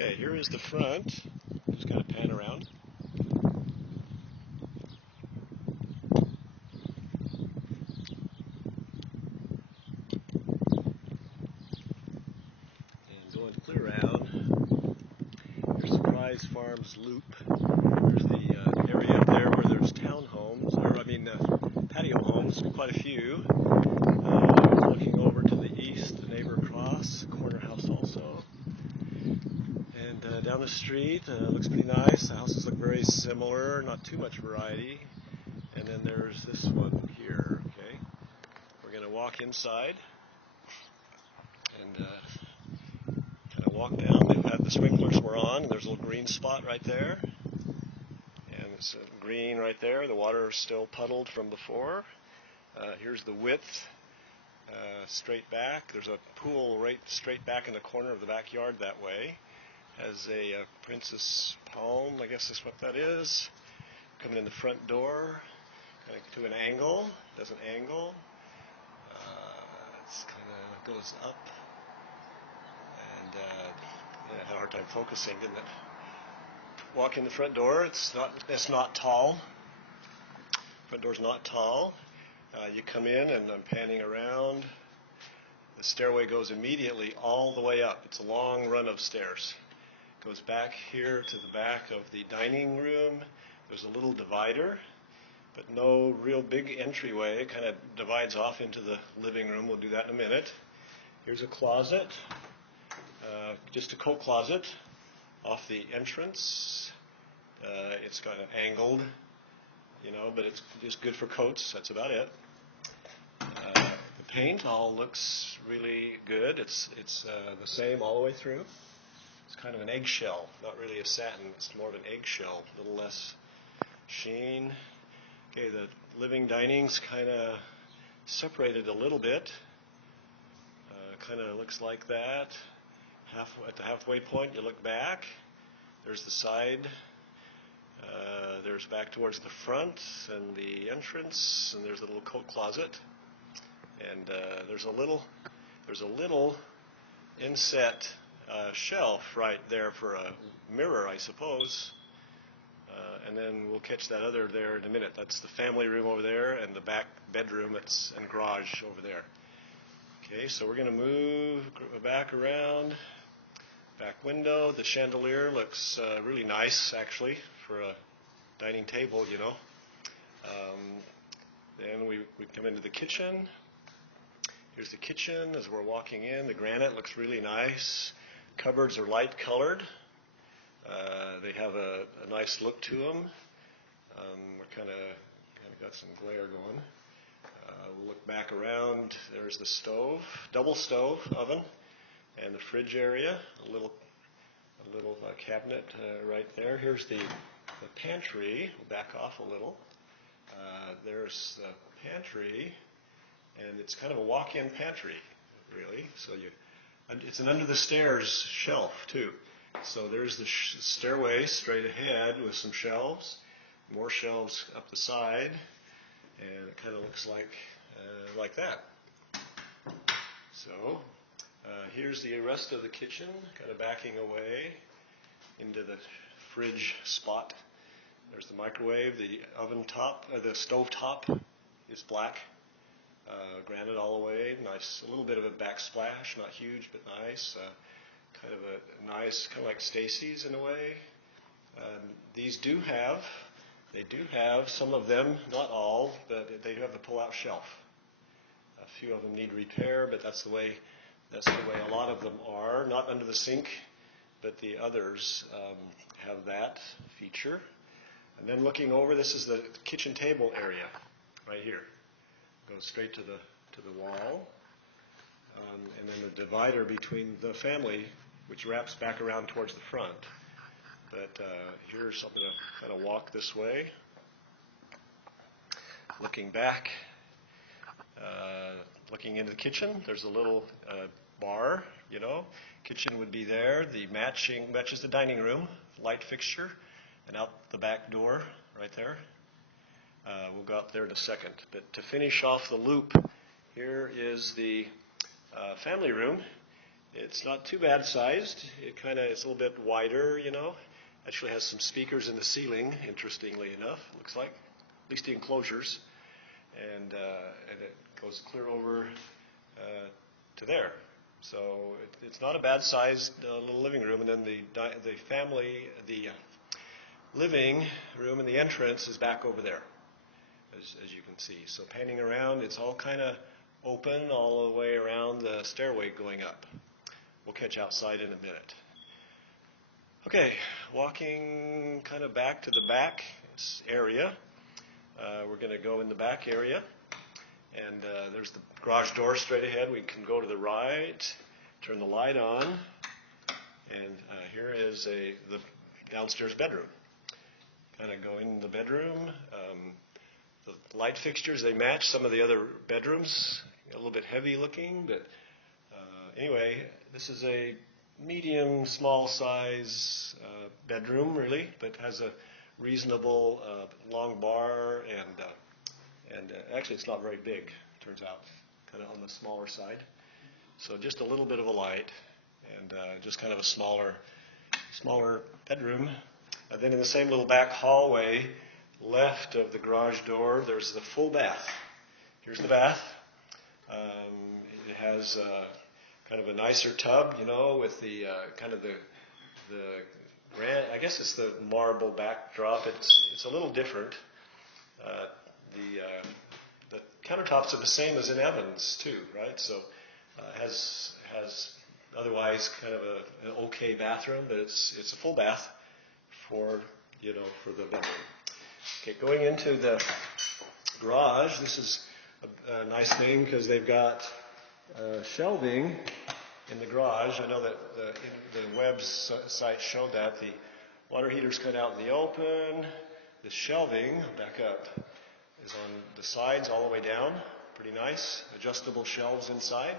Okay, here is the front. Just kind of pan around. And going clear around. Here's Surprise Farms Loop. There's the area up there where there's townhomes, patio homes, quite a few. Looking over to the east, the neighbor across, corner house also. And down the street, looks pretty nice. The houses look very similar, not too much variety. And then there's this one here, okay? We're going to walk inside and kind of walk down. They've had the sprinklers were on. There's a little green spot right there. And it's green right there. The water is still puddled from before. Here's the width, straight back. There's a pool right straight back in the corner of the backyard that way. Has a princess palm, I guess is what that is. Coming in the front door, kind of to an angle. Does an angle. It's kind of goes up. And I had a hard time focusing, didn't it? Walk in the front door. It's not tall. Front door's not tall. You come in, and I'm panning around. The stairway goes immediately all the way up. It's a long run of stairs. Goes back here to the back of the dining room. There's a little divider, but no real big entryway. It kind of divides off into the living room. We'll do that in a minute. Here's a closet, just a coat closet off the entrance. It's kind of angled, but it's just good for coats. That's about it. The paint all looks really good. It's the same all the way through. It's kind of an eggshell, not really a satin. It's more of an eggshell, a little less sheen. Okay, the living dining's kind of separated a little bit. Kind of looks like that. At the halfway point, you look back. There's the side. There's back towards the front and the entrance, and there's a little coat closet. And there's a little inset shelf right there for a mirror, I suppose. And then we'll catch that other there in a minute. That's the family room over there, and the back bedroom and garage over there. Okay, so we're going to move back around. Back window. The chandelier looks really nice, actually, for a dining table, Then we come into the kitchen. Here's the kitchen as we're walking in. The granite looks really nice. Cupboards are light colored. They have a nice look to them. We're kind of got some glare going. We'll look back around. There's the stove, double stove oven, and the fridge area. A little cabinet right there. Here's the pantry. We'll back off a little. There's the pantry, and it's kind of a walk-in pantry, really. So it's an under the stairs shelf too. So there's the stairway straight ahead with some shelves, more shelves up the side, and it kind of looks like that. So here's the rest of the kitchen, kind of backing away into the fridge spot. There's the microwave, the oven top, the stove top is black, granite all the way. Nice, a little bit of a backsplash, not huge but nice. Kind of a nice, kind of like Stacy's in a way. They do have some of them, not all, but they do have the pull-out shelf. A few of them need repair, but that's the way a lot of them are. Not under the sink, but the others have that feature. And then looking over, this is the kitchen table area, right here. Goes straight to the wall. And then the divider between the family, which wraps back around towards the front. But here's something to kind of walk this way. Looking back, looking into the kitchen, there's a little bar, Kitchen would be there. The matches the dining room, light fixture, and out the back door right there. We'll go up there in a second. But to finish off the loop, here is the family room. It's not too bad sized. It's a little bit wider, you know. Actually has some speakers in the ceiling, interestingly enough, looks like. At least the enclosures. And it goes clear over to there. So it's not a bad sized little living room. And then the living room and the entrance is back over there, as you can see. So panning around, it's all kind of open all the way around the stairway going up. We'll catch outside in a minute. Okay, walking kind of back to the back area. We're going to go in the back area. And there's the garage door straight ahead. We can go to the right, turn the light on. And here is the downstairs bedroom. Kind of going in the bedroom. The light fixtures, they match some of the other bedrooms. A little bit heavy looking, but anyway, this is a medium, small size bedroom, really, but has a reasonable long bar, and actually it's not very big, turns out, kind of on the smaller side. So just a little bit of a light, and just kind of a smaller bedroom. And then in the same little back hallway, left of the garage door, there's the full bath. Here's the bath. It has kind of a nicer tub, you know, with the kind of the I guess it's the marble backdrop. It's a little different. The countertops are the same as in Evans too, right? So has otherwise kind of an okay bathroom, but it's a full bath for the bedroom. Okay, going into the garage, this is a nice thing because they've got shelving in the garage. I know that the website showed that. The water heater's cut out in the open. The shelving, back up, is on the sides all the way down. Pretty nice. Adjustable shelves inside.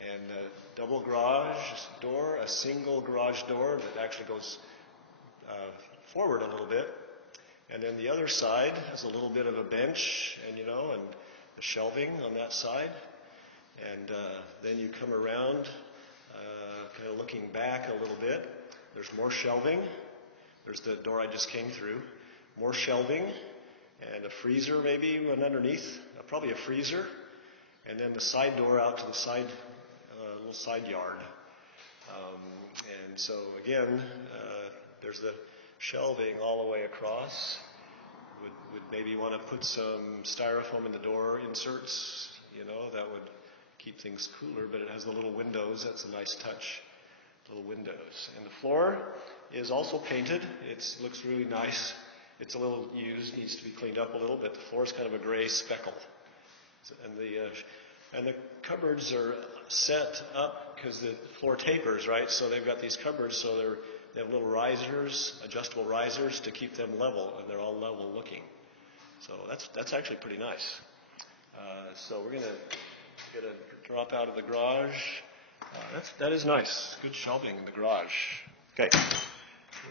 And a double garage door, a single garage door that actually goes forward a little bit. And then the other side has a little bit of a bench and the shelving on that side. And then you come around, kind of looking back a little bit. There's more shelving. There's the door I just came through. More shelving and a freezer maybe underneath, probably a freezer. And then the side door out to the side, little side yard. And so again, there's the shelving all the way across. Would maybe want to put some styrofoam in the door inserts, that would keep things cooler, but it has the little windows. That's a nice touch, little windows. And the floor is also painted. It looks really nice. It's a little used, needs to be cleaned up a little, but the floor is kind of a gray speckle. And the cupboards are set up because the floor tapers, right? So they've got these cupboards, so they have little risers, adjustable risers to keep them level, and they're all level looking. So that's actually pretty nice. So we're gonna drop out of the garage. That is nice. Good shelving in the garage. Okay,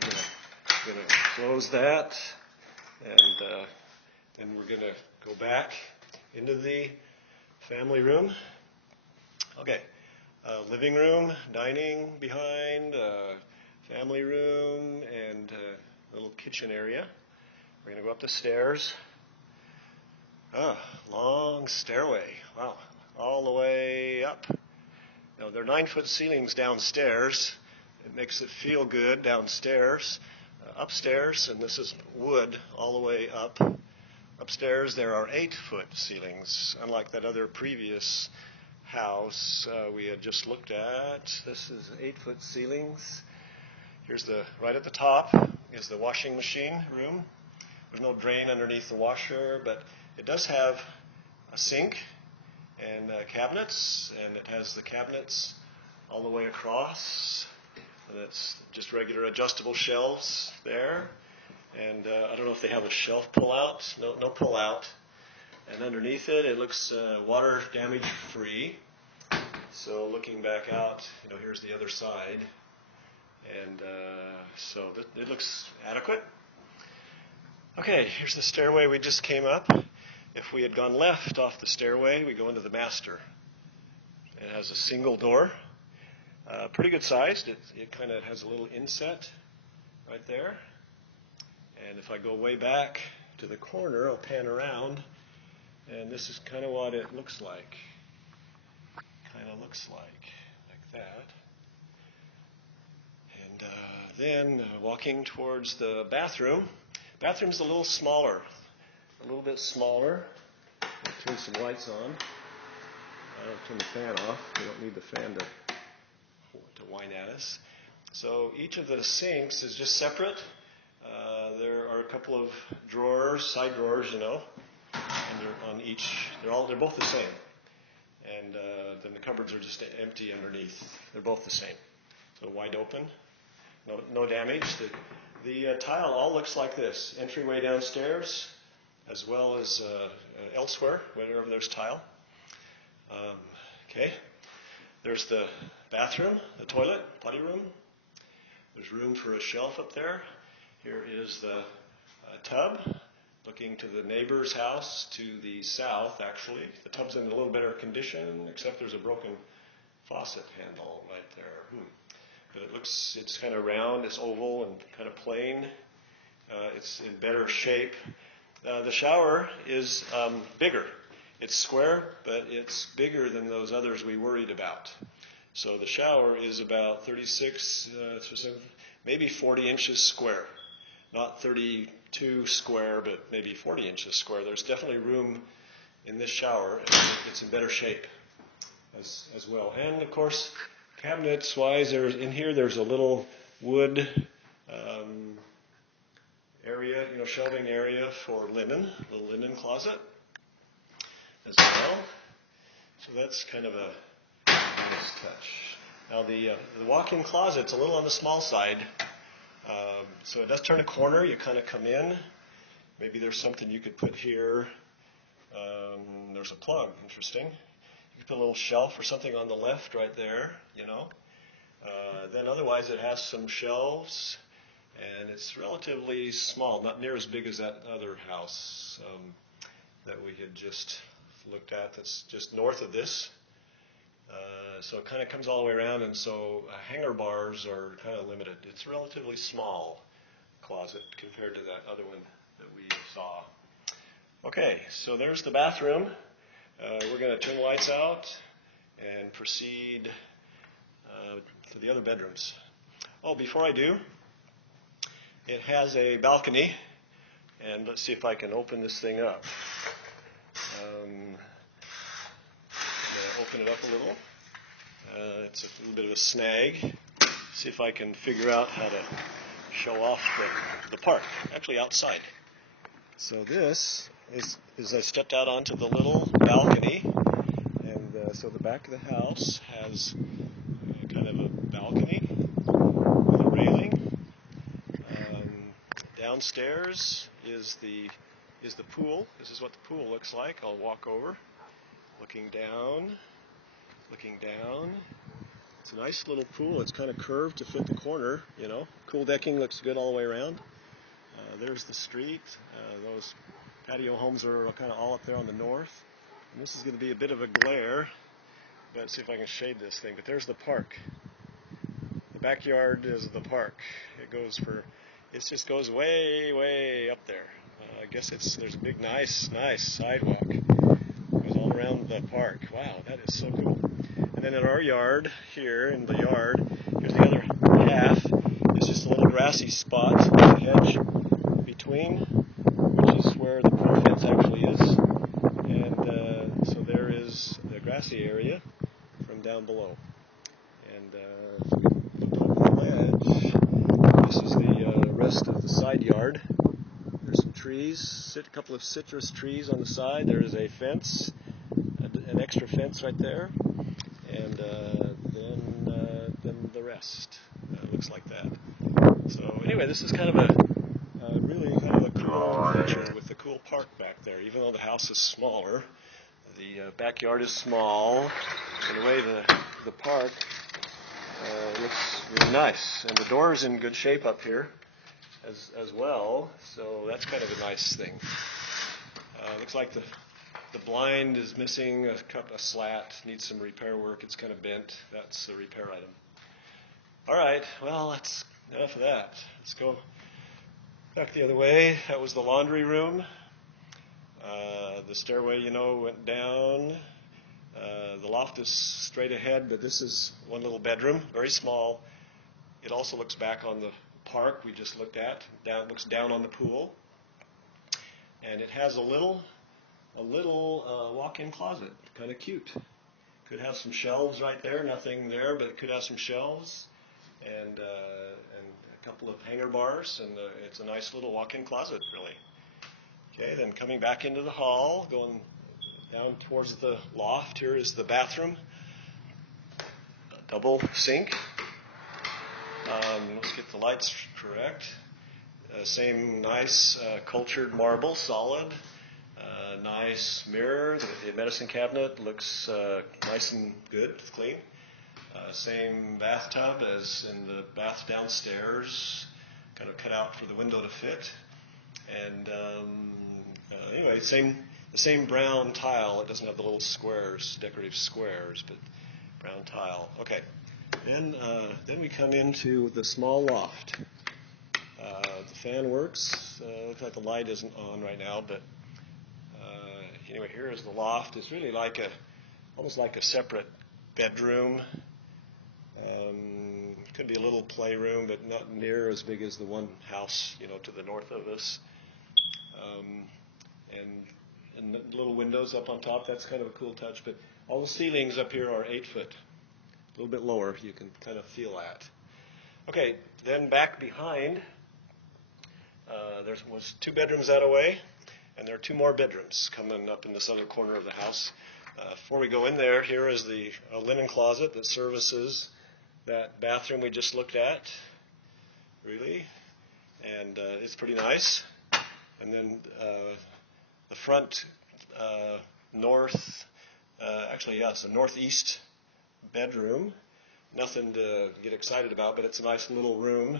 we're gonna close that, and then we're gonna go back into the family room. Okay, living room, dining behind, family room, and a little kitchen area. We're going to go up the stairs. Long stairway. Wow, all the way up. Now, they're 9-foot ceilings downstairs. It makes it feel good downstairs. Upstairs, and this is wood all the way up. Upstairs, there are 8-foot ceilings, unlike that other previous house we had just looked at. This is 8-foot ceilings. Here's right at the top is the washing machine room. There's no drain underneath the washer, but it does have a sink and cabinets, and it has the cabinets all the way across. And it's just regular adjustable shelves there. And I don't know if they have a shelf pull-out. No pull-out. And underneath it looks water damage free. So looking back out, here's the other side. And so it looks adequate. Okay, here's the stairway we just came up. If we had gone left off the stairway, we go into the master. It has a single door. Pretty good sized. It kind of has a little inset right there. And if I go way back to the corner, I'll pan around, and this is kind of what it looks like. Kind of looks like that. And then walking towards the bathroom. Bathroom's a little smaller, a little bit smaller. I'll turn some lights on. I'll turn the fan off. We don't need the fan to whine at us. So each of the sinks is just separate. There are a couple of drawers, side drawers, and they're on each. They're both the same. And then the cupboards are just empty underneath. They're both the same. So wide open, no damage. The tile all looks like this. Entryway downstairs, as well as elsewhere, wherever there's tile. Okay. There's the bathroom, the toilet, potty room. There's room for a shelf up there. Here is the tub, looking to the neighbor's house to the south, actually. The tub's in a little better condition, except there's a broken faucet handle right there. But it's kind of round, it's oval and kind of plain. It's in better shape. The shower is bigger. It's square, but it's bigger than those others we worried about. So the shower is about 36, maybe 40 inches square. Not 32 square, but maybe 40 inches square. There's definitely room in this shower. It's in better shape as well. And of course, cabinets-wise, there's a little wood area, shelving area for linen, a little linen closet as well. So that's kind of a nice touch. Now the walk-in closet's a little on the small side. So it does turn a corner. You kind of come in. Maybe there's something you could put here. There's a plug. Interesting. You could put a little shelf or something on the left right there, Then otherwise it has some shelves, and it's relatively small, not near as big as that other house that we had just looked at that's just north of this. So it kind of comes all the way around, and so hanger bars are kind of limited. It's a relatively small closet compared to that other one that we saw. Okay, so there's the bathroom. We're going to turn the lights out and proceed to the other bedrooms. Oh, before I do, it has a balcony, and let's see if I can open this thing up. Open it up a little. It's a little bit of a snag. See if I can figure out how to show off the park, actually outside. So this is I stepped out onto the little balcony, and so the back of the house has kind of a balcony with a railing. Downstairs is the pool. This is what the pool looks like. I'll walk over, looking down. It's a nice little pool. It's kind of curved to fit the corner, Cool decking looks good all the way around. There's the street. Those patio homes are kind of all up there on the north. And this is going to be a bit of a glare. Let's see if I can shade this thing. But there's the park. The backyard is the park. It just goes way, way up there. I guess there's a big, nice sidewalk. It goes all around the park. Wow, that is so cool. And then in our yard, here in the yard, here's the other half. It's just a little grassy spot with a hedge between, which is where the pool fence actually is. And so there is the grassy area from down below. And so we look over the ledge. This is the rest of the side yard. There's some trees, a couple of citrus trees on the side. There is a fence, an extra fence right there. And then the rest looks like that. So anyway, this is kind of a really kind of a cool feature with the cool park back there. Even though the house is smaller, the backyard is small. In a way, the park looks really nice, and the door is in good shape up here as well. So that's kind of a nice thing. Looks like the blind is missing a slat, needs some repair work. It's kind of bent. That's a repair item. All right, well, that's enough of that. Let's go back the other way. That was the laundry room. The stairway, went down. The loft is straight ahead, but this is one little bedroom, very small. It also looks back on the park we just looked at. Looks down on the pool, and it has a little walk-in closet, kind of cute. Could have some shelves right there. Nothing there, but it could have some shelves and a couple of hanger bars, and it's a nice little walk-in closet, really. Okay, then coming back into the hall, going down towards the loft. Here is the bathroom, a double sink. Let's get the lights correct. Same nice cultured marble, solid. Nice mirror. The medicine cabinet looks nice and good, clean. Same bathtub as in the bath downstairs, kind of cut out for the window to fit. And anyway, the same brown tile. It doesn't have the little squares, decorative squares, but brown tile. Okay. Then we come into the small loft. The fan works. Looks like the light isn't on right now, but anyway, here is the loft. It's really almost like a separate bedroom. Could be a little playroom, but not near as big as the one house, to the north of us. And the little windows up on top. That's kind of a cool touch. But all the ceilings up here are 8 foot. A little bit lower. You can kind of feel that. Okay, then back behind, there was 2 bedrooms that way, and there are 2 more bedrooms coming up in this other corner of the house. Before we go in there, here is the linen closet that services that bathroom we just looked at, really, and it's pretty nice. And then the front it's a northeast bedroom. Nothing to get excited about, but it's a nice little room.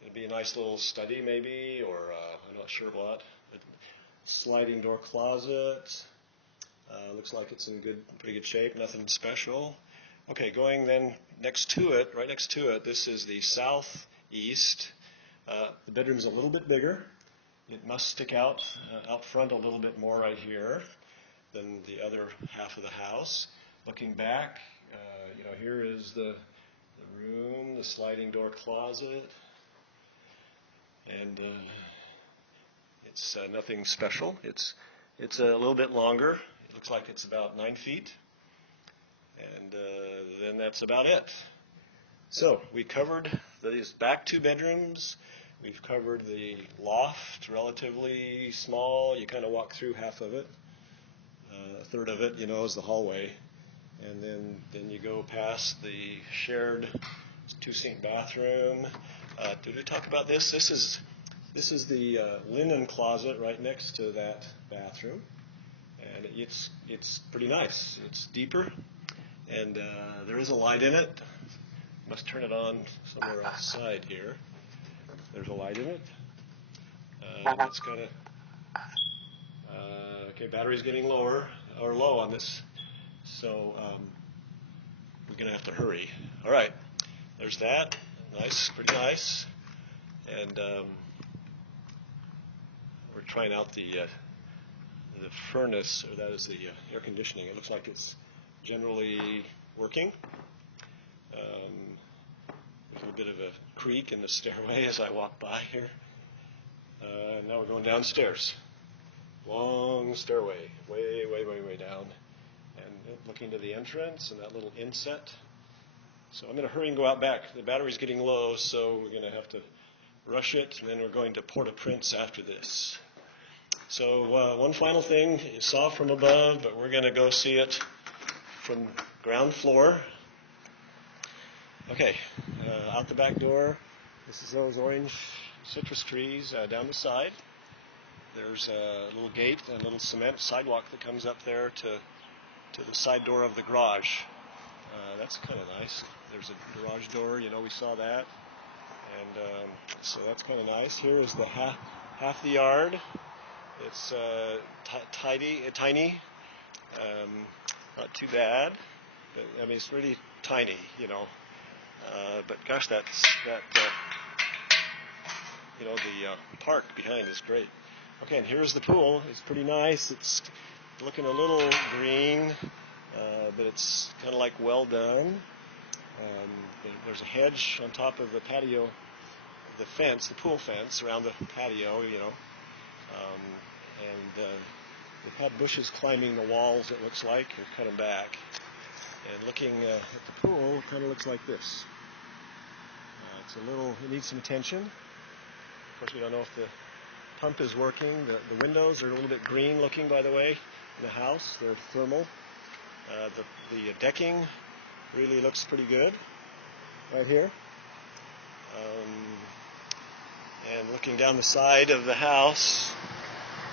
It'd be a nice little study maybe, or I'm not sure what. A sliding door closet. Looks like it's in pretty good shape. Nothing special. Okay, going then right next to it, this is the southeast. The bedroom's a little bit bigger. It must stick out front a little bit more right here than the other half of the house. Looking back, here is the room, the sliding door closet, and it's nothing special. It's a little bit longer. It looks like it's about 9 feet, and then that's about it. So we covered these back 2 bedrooms. We've covered the loft, relatively small. You kind of walk through half of it. A third of it, is the hallway. And then you go past the shared 2-sink bathroom. Did we talk about this? This is the linen closet right next to that bathroom. And it's pretty nice. It's deeper. And there is a light in it. Must turn it on somewhere outside here. There's a light in it. It's kind of okay. Battery's getting low on this, so we're gonna have to hurry. All right, there's that. Nice, pretty nice. And we're trying out the furnace, or that is the air conditioning. It looks like it's generally working. There's a bit of a creak in the stairway as I walk by here. Now we're going downstairs. Long stairway, way down. And looking to the entrance and that little inset. So I'm going to hurry and go out back. The battery's getting low, so we're going to have to rush it, and then we're going to Port-au-Prince after this. So one final thing, you saw from above, but we're going to go see it from ground floor. Okay, out the back door. This is those orange citrus trees down the side. There's a little gate and a little cement sidewalk that comes up there to the side door of the garage. That's kind of nice. There's a garage door, we saw that. And so that's kind of nice. Here is the half the yard. It's tiny, not too bad. It's really tiny, But gosh, that the park behind is great. Okay, and here's the pool. It's pretty nice. It's looking a little green, but it's kind of like well done. There's a hedge on top of the patio, the fence, the pool fence around the patio, they've had bushes climbing the walls, it looks like, and cut them back. And looking at the pool, it kind of looks like this. It needs some attention. Of course, we don't know if the pump is working. The windows are a little bit green looking, by the way, in the house. They're thermal. The decking really looks pretty good right here. And looking down the side of the house,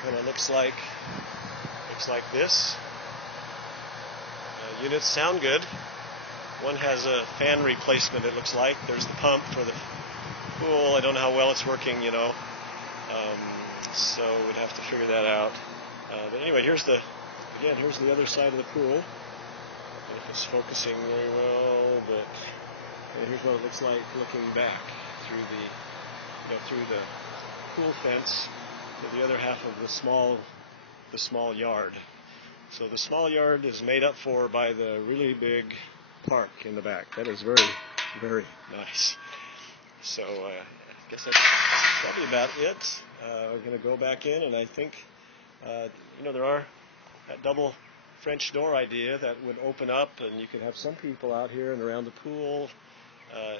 kind of looks like this. Units sound good. One has a fan replacement, it looks like. There's the pump for the pool. I don't know how well it's working, so we'd have to figure that out. But anyway, here's the other side of the pool. I don't know if it's focusing very well, but here's what it looks like looking back through the pool fence to the other half of the small yard. So the small yard is made up for by the really big park in the back. That is very, very nice. So I guess that's probably about it. We're going to go back in, and I think, there are that double French door idea that would open up, and you could have some people out here and around the pool.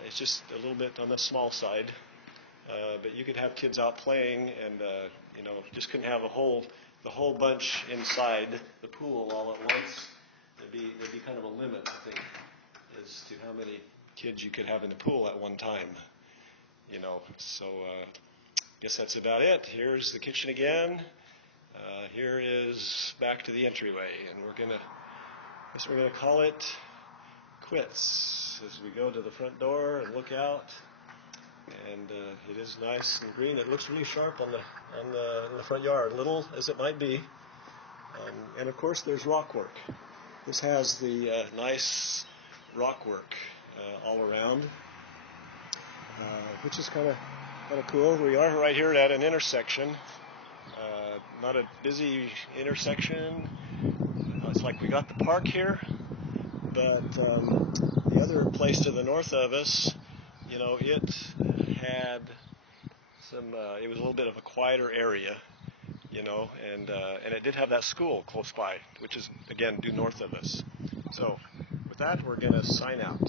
It's just a little bit on the small side, but you could have kids out playing, and just couldn't have the whole bunch inside the pool all at once. There'd be kind of a limit, I think, as to how many kids you could have in the pool at one time. So I guess that's about it. Here's the kitchen again. Here is back to the entryway, and we're gonna call it quits as we go to the front door and look out. And it is nice and green. It looks really sharp in the front yard, little as it might be. And of course, there's rock work. This has the nice rock work all around, which is kind of cool. We are right here at an intersection. Not a busy intersection. It's like we got the park here, but the other place to the north of us, it had some. It was a little bit of a quieter area, and it did have that school close by, which is again due north of us. So with that, we're going to sign out.